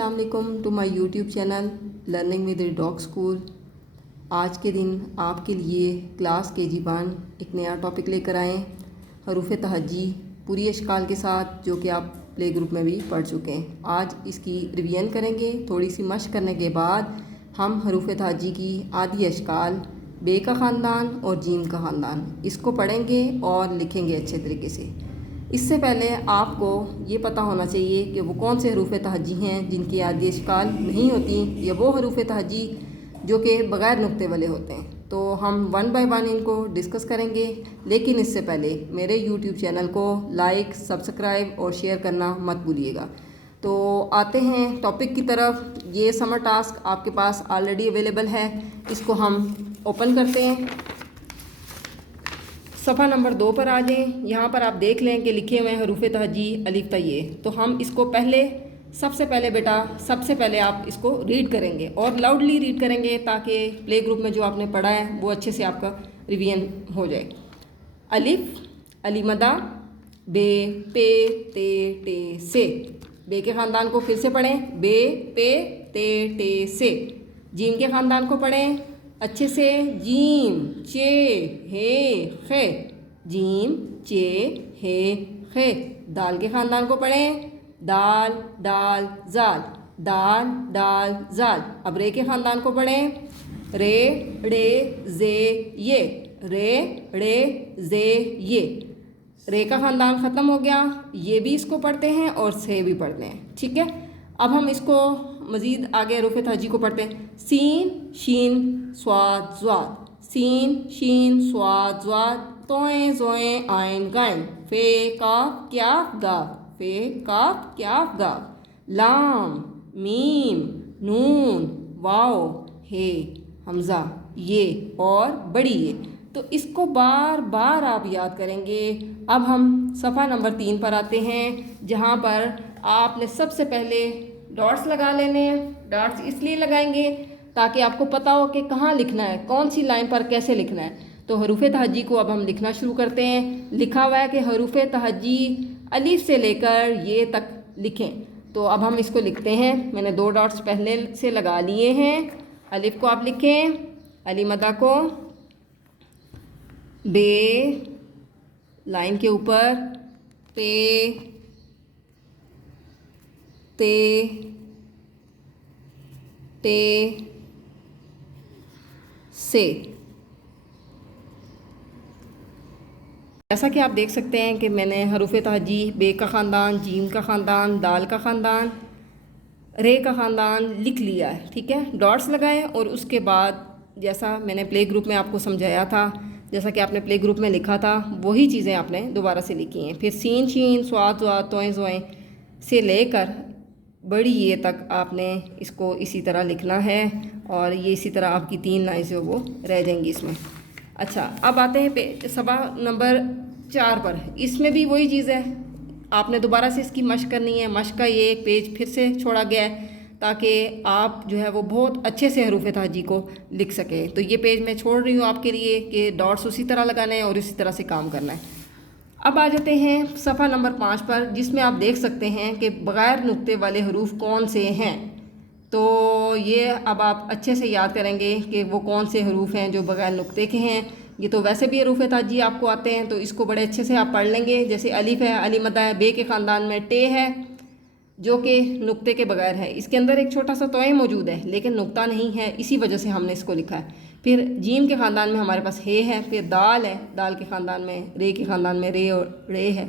अस्सलाम वालेकुम to my YouTube channel learning with dog school. आज के दिन आपके लिए क्लास KG1 एक नया टॉपिक लेकर आए, हरूफ तहज्जी पूरी अशकाल के साथ, जो कि आप प्ले ग्रुप में भी पढ़ चुके हैं। आज इसकी रिवीजन करेंगे। थोड़ी सी मश्क करने के बाद हम हरूफ तहज्जी की आधी अशकाल, बे का ख़ानदान और जीम का ख़ानदान, इसको पढ़ेंगे और लिखेंगे अच्छे तरीके से। इससे पहले आपको ये पता होना चाहिए कि वो कौन से हरूफ तहज्जी हैं जिनकी आदी अशकाल नहीं होती, या वो हरूफ तहज्जी जो कि बग़ैर नुक्ते वाले होते हैं। तो हम वन बाय वन इनको डिस्कस करेंगे, लेकिन इससे पहले मेरे यूट्यूब चैनल को लाइक, सब्सक्राइब और शेयर करना मत भूलिएगा। तो आते हैं टॉपिक की तरफ। ये समर टास्क आपके पास ऑलरेडी अवेलेबल है, इसको हम ओपन करते हैं। सफ़ा नंबर 2 पर आ जाएं। यहाँ पर आप देख लें कि लिखे हुए हैं हरूफ तहज्जी अलिफ ता ये। तो हम इसको सबसे पहले बेटा सबसे पहले आप इसको रीड करेंगे और लाउडली रीड करेंगे, ताकि प्ले ग्रुप में जो आपने पढ़ा है वो अच्छे से आपका रिवीजन हो जाए। अलिफ, अलीमदा, बे, पे, ते, टे, से। बे के ख़ानदान को फिर से पढ़ें, बे, पे, ते, टे, से। जीम के ख़ानदान को पढ़ें अच्छे से, जीम, चे, हे, खे। जीम, चे, हे, खे। दाल के ख़ानदान को पढ़ें, दाल, डाल, जाल। दाल, डाल, जाल। अब रे के ख़ानदान को पढ़ें, रे, रे, जे, ये। रे, रे, जे, ये। रे का ख़ानदान ख़त्म हो गया। ये भी इसको पढ़ते हैं और से भी पढ़ते हैं, ठीक है। अब हम इसको मज़ीद आगे हरूफ तहज्जी को पढ़ते हैं। सीन, शीन, स्वाद, ज़्वाद। सीन, शीन, स्वाद, ज़्वाद। तोएं, ज़ोएं, आइन, गाइन। फे, काफ, क्याफ, गाफ। फे, काफ, क्याफ, गाफ। लाम, मीम, नून, वाओ, हे, हमज़ा, ये और बड़ी ये। तो इसको बार बार आप याद करेंगे। अब हम सफ़ा नंबर 3 पर आते हैं, जहाँ पर आपने सबसे पहले डॉट्स लगा लेने हैं। डॉट्स इसलिए लगाएंगे ताकि आपको पता हो कि कहाँ लिखना है, कौन सी लाइन पर कैसे लिखना है। तो हरूफ तहज्जी को अब हम लिखना शुरू करते हैं। लिखा हुआ है कि हरूफ तहज्जी अलिफ से लेकर ये तक लिखें। तो अब हम इसको लिखते हैं। मैंने 2 डॉट्स पहले से लगा लिए हैं। अलिफ को आप लिखें, अलीमदा को बे लाइन के ऊपर, पे, ते, टे, से। जैसा कि आप देख सकते हैं कि मैंने हरूफ तहज्जी बे का ख़ानदान, जीम का ख़ानदान, दाल का ख़ानदान, रे का ख़ानदान लिख लिया है, ठीक है। डॉट्स लगाए और उसके बाद जैसा मैंने प्ले ग्रुप में आपको समझाया था, जैसा कि आपने प्ले ग्रुप में लिखा था, वही चीज़ें आपने दोबारा से लिखी हैं। फिर सीन, शीन, स्वाद, ज़्वाद, तोएं, ज़ोएं से लेकर बड़ी ये तक आपने इसको इसी तरह लिखना है, और ये इसी तरह आपकी 3 लाइन से वो रह जाएंगी इसमें। अच्छा, अब आते हैं सफ़ा नंबर 4 पर। इसमें भी वही चीज़ है, आपने दोबारा से इसकी मश्क करनी है। मश्क का ये एक पेज फिर से छोड़ा गया है ताकि आप जो है वो बहुत अच्छे से हरूफ तहज्जी को लिख सकें। तो ये पेज मैं छोड़ रही हूँ आपके लिए कि डॉट्स उसी तरह लगाने हैं और इसी तरह से काम करना है। अब आ जाते हैं सफ़ा नंबर 5 पर, जिसमें आप देख सकते हैं कि बग़ैर नुक्ते वाले हरूफ कौन से हैं। तो ये अब आप अच्छे से याद करेंगे कि वो कौन से हरूफ हैं जो बग़ैर नुक्ते के हैं। ये तो वैसे भी हरूफ तहज्जी आपको आते हैं, तो इसको बड़े अच्छे से आप पढ़ लेंगे। जैसे अलिफ है, अलीमदा है, बे के ख़ानदान में टे है जो कि नुक्ते के बगैर है। इसके अंदर एक छोटा सा तोय मौजूद है लेकिन नुक्ता नहीं है, इसी वजह से हमने इसको लिखा है। फिर जीम के ख़ानदान में हमारे पास हे है। फिर दाल है, दाल के ख़ानदान में, रे के ख़ानदान में रे और रे है।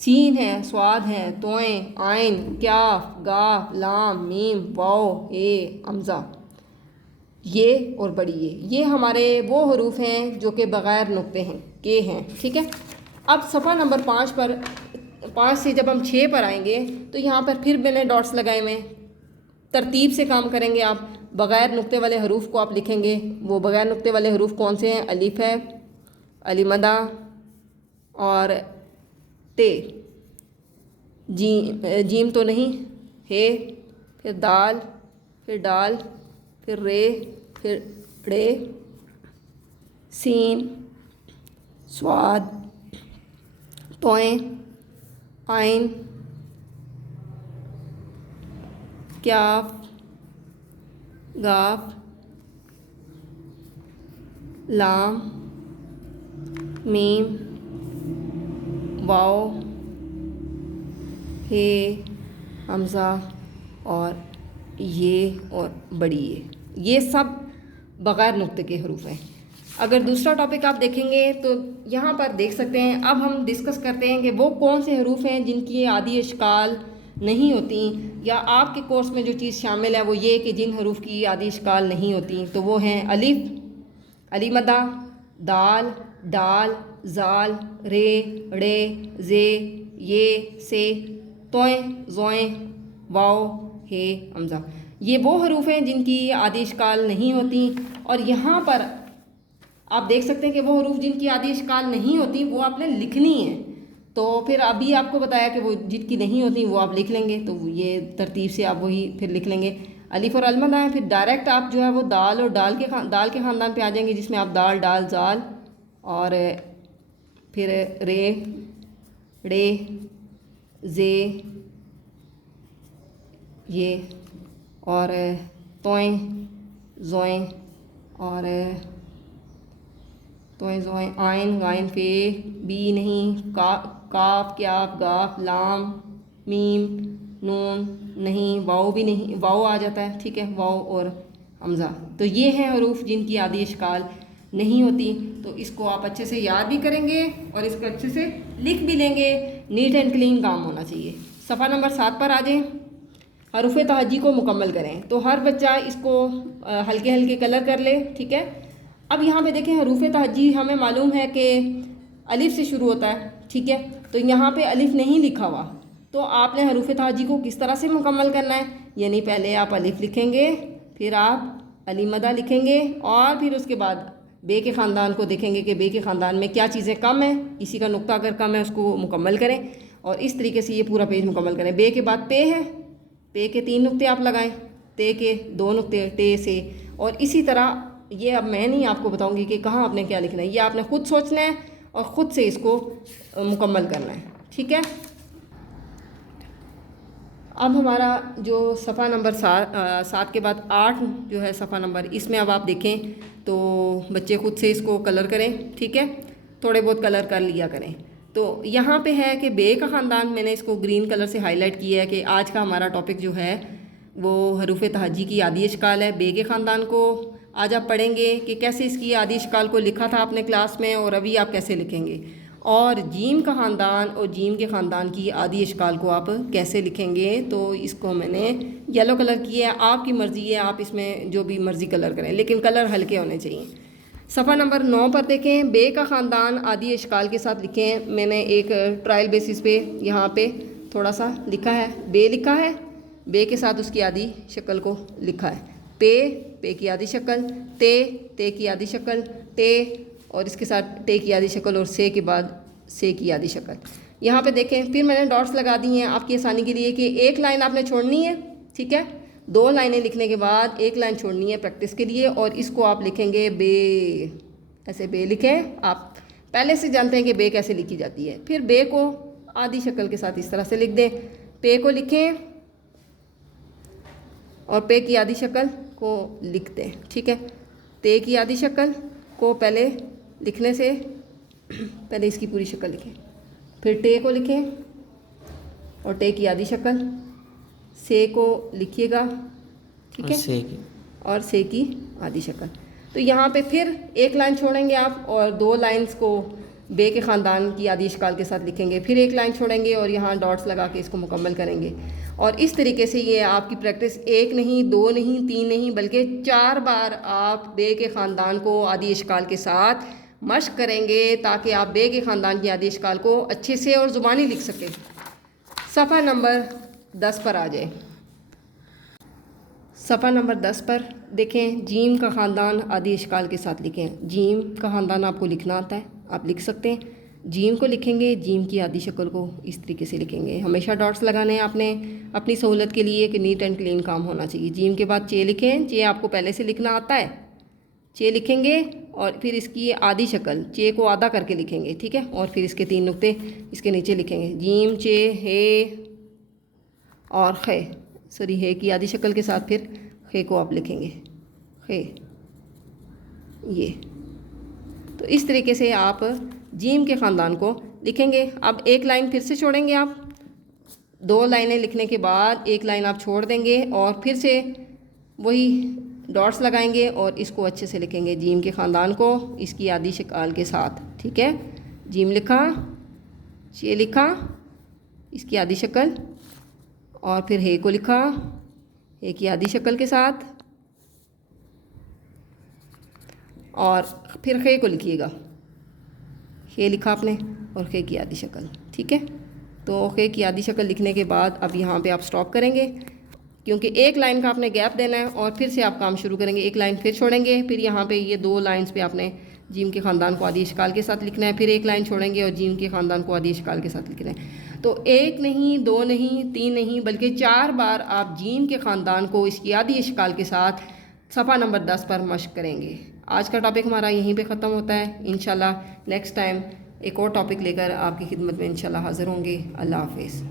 सीन है, स्वाद है, तोएं, आइन, क्याफ, गाफ, लाम, मीम, वाओ, हे, हमज़ा, ये और बड़ी ये हमारे वो हरूफ हैं जो कि बग़ैर नुक्ते हैं के हैं, ठीक है। अब सफ़ा नंबर 5 पर, 5 से जब हम 6 पर आएंगे तो यहाँ पर फिर मैंने डॉट्स लगाए हुए। तरतीब से काम करेंगे आप। बग़ैर नुक्ते वाले हरूफ को आप लिखेंगे। वो बग़ैर नुक्ते वाले हरूफ कौन से हैं? अलिफ है, अलीमदा और ते। जीम तो नहीं, हे, फिर दाल, फिर डाल, फिर रे, फिर रे, सीन, स्वाद, तोएं, आइन, क्याफ, गाफ, लाम, मीम, वाओ, हे, हमज़ा और ये और बड़ी ये सब बग़ैर नुक्ते के हरूफ हैं। अगर दूसरा टॉपिक आप देखेंगे तो यहाँ पर देख सकते हैं। अब हम डिस्कस करते हैं कि वो कौन से हरूफ हैं जिनकी आदि इश्काल नहीं होती, या आपके कोर्स में जो चीज़ शामिल है वो ये कि जिन हरूफ की आदि इश्काल नहीं होती। तो वो हैं अलिफ, अली मदा, दाल, डाल, जाल, रे, रे, जे, ये, से, तोय, ज़ोय, वाओ, हे, हमज़ा। ये वो हरूफ हैं जिनकी आदि इश्काल नहीं होती। और यहाँ पर आप देख सकते हैं कि वो हरूफ जिनकी आदि इश्काल नहीं होती वो आपने लिखनी है। तो फिर अभी आपको बताया कि वो जिनकी नहीं होती वो आप लिख लेंगे, तो ये तरतीब से आप वही फिर लिख लेंगे। अलिफ और अलमद आए, फिर डायरेक्ट आप जो है वो दाल और दाल के ख़ानदान पे आ जाएंगे, जिसमें आप दाल, डाल, जाल और फिर रे, रे, जे, ये और तोय, ज़ोय और तोय, ज़ोय, आइन, गाइन, फे, बी नहीं, काफ, क्याफ, गाफ, लाम, मीम, नून नहीं, वाओ भी नहीं, वाओ आ जाता है, ठीक है, वाओ और हमज़ा। तो ये हैं हरूफ जिनकी आदि इश्काल नहीं होती। तो इसको आप अच्छे से याद भी करेंगे और इसको अच्छे से लिख भी लेंगे। नीट एंड क्लीन काम होना चाहिए। सफ़ा नंबर 7 पर आ जाएं। हरूफ तहजी को मुकम्मल करें। तो हर बच्चा इसको हल्के हल्के कलर कर ले, ठीक है। अब यहाँ पे देखें, हरूफ तहजी हमें मालूम है कि अलिफ से शुरू होता है, ठीक है। तो यहाँ पे अलिफ नहीं लिखा हुआ, तो आपने हरूफ तहजी को किस तरह से मुकम्मल करना है, यानी पहले आप अलिफ लिखेंगे, फिर आप अली मदा लिखेंगे और फिर उसके बाद बे के ख़ानदान को देखेंगे कि बे के ख़ानदान में क्या चीज़ें कम हैं, इसी का नुक्ता अगर कम है उसको मुकम्मल करें और इस तरीके से ये पूरा पेज मुकम्मल करें। बे के बाद पे है, पे के 3 नुक्ते आप लगाएं, ते के 2 नुक्ते, टे से, और इसी तरह ये अब मैं नहीं आपको बताऊंगी कि कहाँ आपने क्या लिखना है, ये आपने ख़ुद सोचना है और ख़ुद से इसको मुकम्मल करना है, ठीक है। अब हमारा जो सफ़ा नंबर 7 के बाद 8 जो है सफ़ा नंबर, इसमें अब आप देखें तो बच्चे ख़ुद से इसको कलर करें, ठीक है, थोड़े बहुत कलर कर लिया करें। तो यहाँ पे है कि बे का ख़ानदान, मैंने इसको ग्रीन कलर से हाईलाइट किया है कि आज का हमारा टॉपिक जो है वो हरूफ तहजी की आदि इश्काल है। बे के ख़ानदान को आज आप पढ़ेंगे कि कैसे इसकी आदि इश्काल को लिखा था आपने क्लास में और अभी आप कैसे लिखेंगे, और जीम का ख़ानदान और जीम के ख़ानदान की आदि इश्काल को आप कैसे लिखेंगे। तो इसको मैंने येलो कलर किया है, आपकी मर्ज़ी है, आप इसमें जो भी मर्ज़ी कलर करें, लेकिन कलर हल्के होने चाहिए। सफ़ा नंबर 9 पर देखें, बे का ख़ानदान आदि इश्काल के साथ लिखें। मैंने एक ट्रायल बेसिस पे यहाँ पे थोड़ा सा लिखा है, बे लिखा है, बे के साथ उसकी आदि शक्ल को लिखा है। पे की आदि शक्ल, ते की आदि शक्ल, टे और इसके साथ टे की आदि शक्ल और से के बाद से की आदि शक्ल। यहाँ पे देखें, फिर मैंने डॉट्स लगा दी हैं आपकी आसानी के लिए कि एक लाइन आपने छोड़नी है, ठीक है। 2 लाइनें लिखने के बाद एक लाइन छोड़नी है प्रैक्टिस के लिए, और इसको आप लिखेंगे बे, ऐसे बे लिखें। आप पहले से जानते हैं कि बे कैसे लिखी जाती है। फिर बे को आदि शक्ल के साथ इस तरह से लिख दें, पे को लिखें और पे की आदि शक्ल को लिख दें, ठीक है। ते की आदि शक्ल को पहले लिखने से पहले इसकी पूरी शक्ल लिखें, फिर टे को लिखें और टे की आदि शक्ल, से को लिखिएगा, ठीक है, और से की आदि शक्ल। तो यहाँ पे फिर एक लाइन छोड़ेंगे आप और 2 लाइंस को बे के ख़ानदान की आदि इश्काल के साथ लिखेंगे, फिर एक लाइन छोड़ेंगे और यहाँ डॉट्स लगा के इसको मुकम्मल करेंगे। और इस तरीके से ये आपकी प्रैक्टिस 1 नहीं, 2 नहीं, 3 नहीं, बल्कि 4 बार आप बे के ख़ानदान को आदि इश्काल के साथ मश्क करेंगे, ताकि आप बे के ख़ानदान की आदि इश्काल को अच्छे से और ज़ुबानी लिख सकें। सफ़ा नंबर 10 पर आ जाए। सफ़ा नंबर 10 पर देखें, जीम का ख़ानदान आदि इश्काल के साथ लिखें। जीम का ख़ानदान आपको लिखना आता है, आप लिख सकते हैं। जीम को लिखेंगे, जीम की आदि शक्ल को इस तरीके से लिखेंगे। हमेशा डॉट्स लगाने हैं आपने अपनी सहूलत के लिए कि नीट एंड क्लीन काम होना चाहिए। जीम के बाद चे लिखें, चे आपको पहले से लिखना आता है, चे लिखेंगे और फिर इसकी आधी शक्ल, चे को आधा करके लिखेंगे, ठीक है, और फिर इसके 3 नुक्ते इसके नीचे लिखेंगे। जीम, चे, हे और खे, सॉरी हे की आधी शक्ल के साथ फिर खे को आप लिखेंगे, खे। ये तो इस तरीके से आप जीम के ख़ानदान को लिखेंगे। अब एक लाइन फिर से छोड़ेंगे आप, 2 लाइनें लिखने के बाद एक लाइन आप छोड़ देंगे और फिर से वही डॉट्स लगाएंगे और इसको अच्छे से लिखेंगे, जीम के ख़ानदान को इसकी आधी शक्ल के साथ। ठीक है, जीम लिखा, ये लिखा, इसकी आधी शक्ल, और फिर हे को लिखा, हे की आधी शक्ल के साथ, और फिर खे को लिखिएगा, हे लिखा आपने और खे की आधी शक्ल। ठीक है, तो खे की आधी शक्ल लिखने के बाद अब यहाँ पे आप स्टॉप करेंगे, क्योंकि एक लाइन का आपने गैप देना है और फिर से आप काम शुरू करेंगे। एक लाइन फिर छोड़ेंगे, फिर यहाँ पे ये 2 लाइंस पे आपने जीम के ख़ानदान को आधी शक्ल के साथ लिखना है, फिर एक लाइन छोड़ेंगे और जीम के ख़ानदान को आधी शक्ल के साथ लिखना है। तो 1 नहीं, 2 नहीं, 3 नहीं, बल्कि 4 बार आप जीम के ख़ानदान को इसकी आधी शक्ल के साथ सफ़ा नंबर 10 पर मश्क करेंगे। आज का टॉपिक हमारा यहीं पे ख़त्म होता है। इंशाल्लाह नेक्स्ट टाइम एक और टॉपिक लेकर आपकी खिदमत में इंशाल्लाह हाज़िर होंगे। अल्लाह हाफ़िज़।